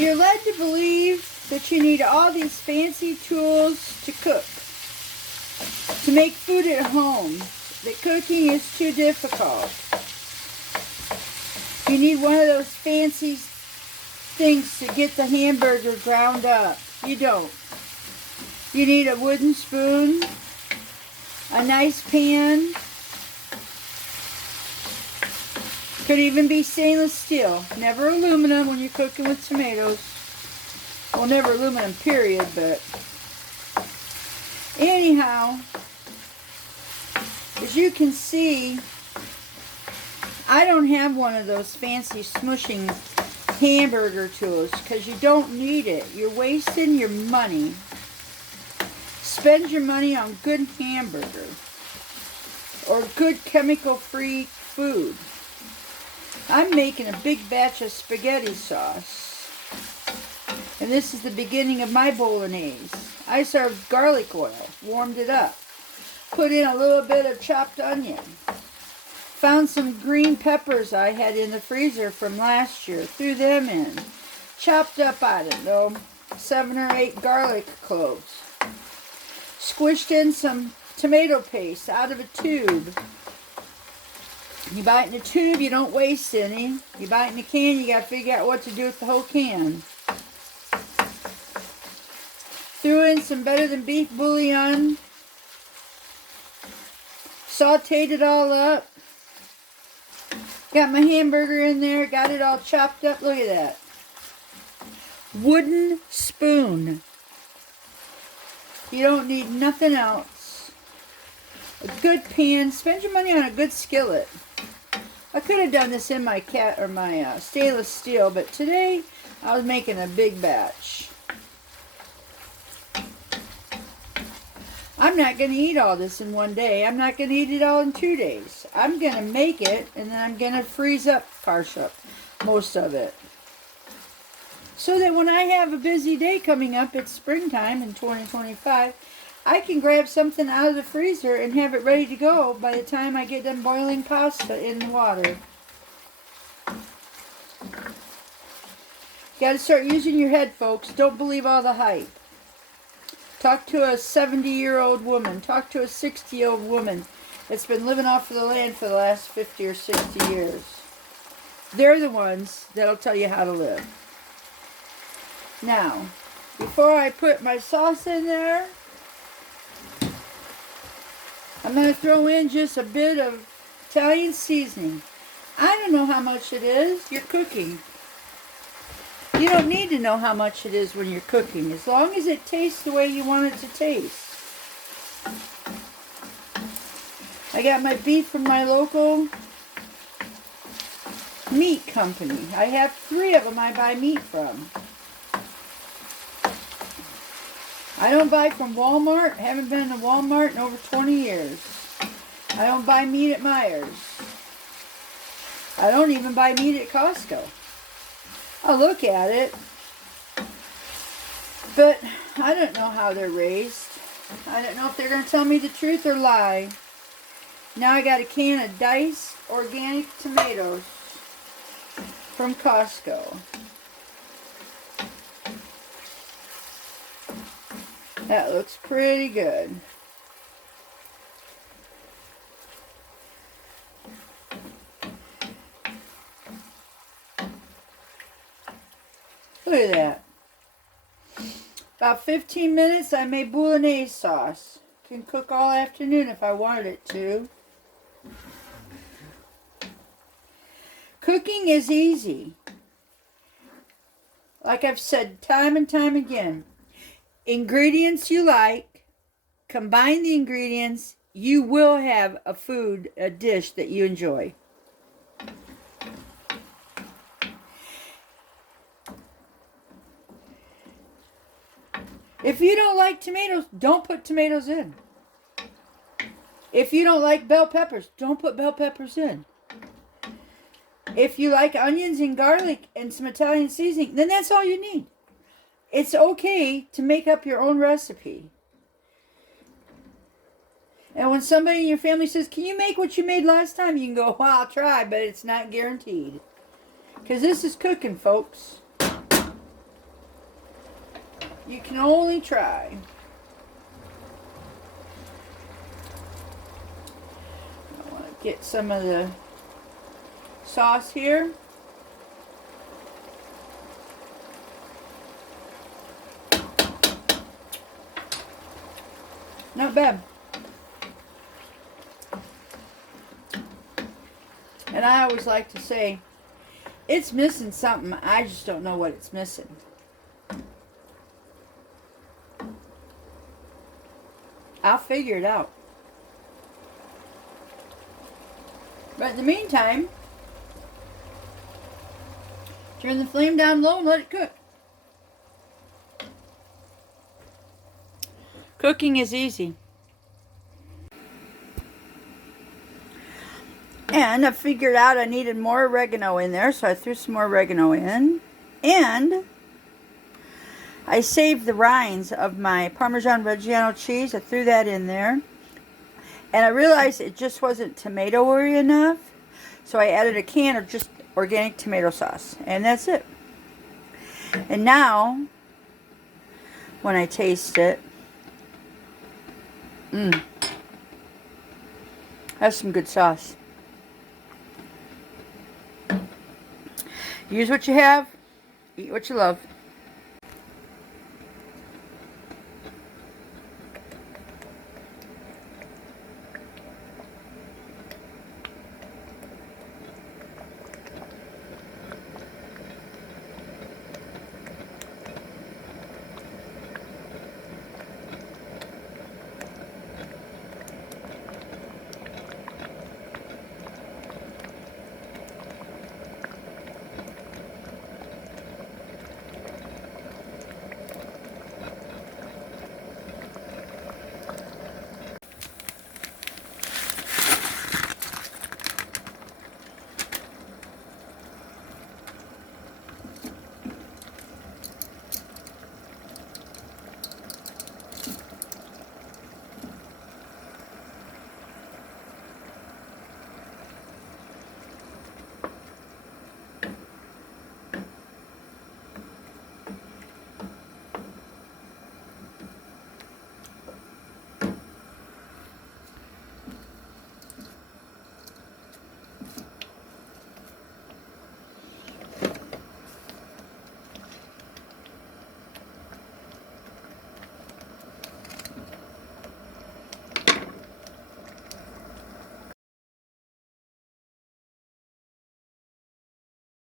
You're led to believe that you need all these fancy tools to cook, to make food at home, that cooking is too difficult. You need one of those fancy things to get the hamburger ground up. You don't. You need a wooden spoon, a nice pan. Could even be stainless steel. Never aluminum when you're cooking with tomatoes. Well, never aluminum, period, but anyhow, as you can see, I don't have one of those fancy smushing hamburger tools because you don't need it. You're wasting your money. Spend your money on good hamburger or good chemical-free food. I'm making a big batch of spaghetti sauce. And this is the beginning of my bolognese. I served garlic oil, warmed it up, put in a little bit of chopped onion. Found some green peppers I had in the freezer from last year, threw them in. Chopped up, I don't know, 7 or 8 garlic cloves. Squished in some tomato paste out of a tube. You buy it in a tube, you don't waste any. You buy it in a can, you got to figure out what to do with the whole can. Threw in some better than beef bouillon. Sauteed it all up. Got my hamburger in there, got it all chopped up. Look at that. Wooden spoon. You don't need nothing else. A good pan. Spend your money on a good skillet. I could have done this in my stainless steel, but today I was making a big batch. I'm not going to eat all this in one day. I'm not going to eat it all in 2 days. I'm going to make it, and then I'm going to freeze up, farce up most of it. So that when I have a busy day coming up, it's springtime in 2025, I can grab something out of the freezer and have it ready to go by the time I get done boiling pasta in the water. You got to start using your head, folks. Don't believe all the hype. Talk to a 70-year-old woman. Talk to a 60-year-old woman that's been living off of the land for the last 50 or 60 years. They're the ones that'll tell you how to live. Now, before I put my sauce in there, I'm going to throw in just a bit of Italian seasoning. I don't know how much it is. You're cooking. You don't need to know how much it is when you're cooking, as long as it tastes the way you want it to taste. I got my beef from my local meat company. I have 3 of them I buy meat from. I don't buy from Walmart. Haven't been to Walmart in over 20 years. I don't buy meat at Myers. I don't even buy meat at Costco. I'll look at it, but I don't know how they're raised. I don't know if they're going to tell me the truth or lie. Now I got a can of diced organic tomatoes from Costco. That looks pretty good. Look at that. About 15 minutes, I made bolognese sauce. Can cook all afternoon if I wanted it to. Cooking is easy. Like I've said time and time again. Ingredients you like, combine the ingredients, you will have a dish that you enjoy. If you don't like tomatoes, don't put tomatoes in. If you don't like bell peppers, don't put bell peppers in. If you like onions and garlic and some Italian seasoning, then that's all you need. It's okay to make up your own recipe. And when somebody in your family says, can you make what you made last time? You can go, well, I'll try, but it's not guaranteed. Because this is cooking, folks. You can only try. I want to get some of the sauce here. Not bad. And I always like to say, it's missing something. I just don't know what it's missing. I'll figure it out. But in the meantime, turn the flame down low and let it cook. Cooking is easy. And I figured out I needed more oregano in there, so I threw some more oregano in. And I saved the rinds of my Parmesan Reggiano cheese. I threw that in there. And I realized it just wasn't tomatoey enough, so I added a can of just organic tomato sauce. And that's it. And now, when I taste it, that's some good sauce. Use what you have, eat what you love.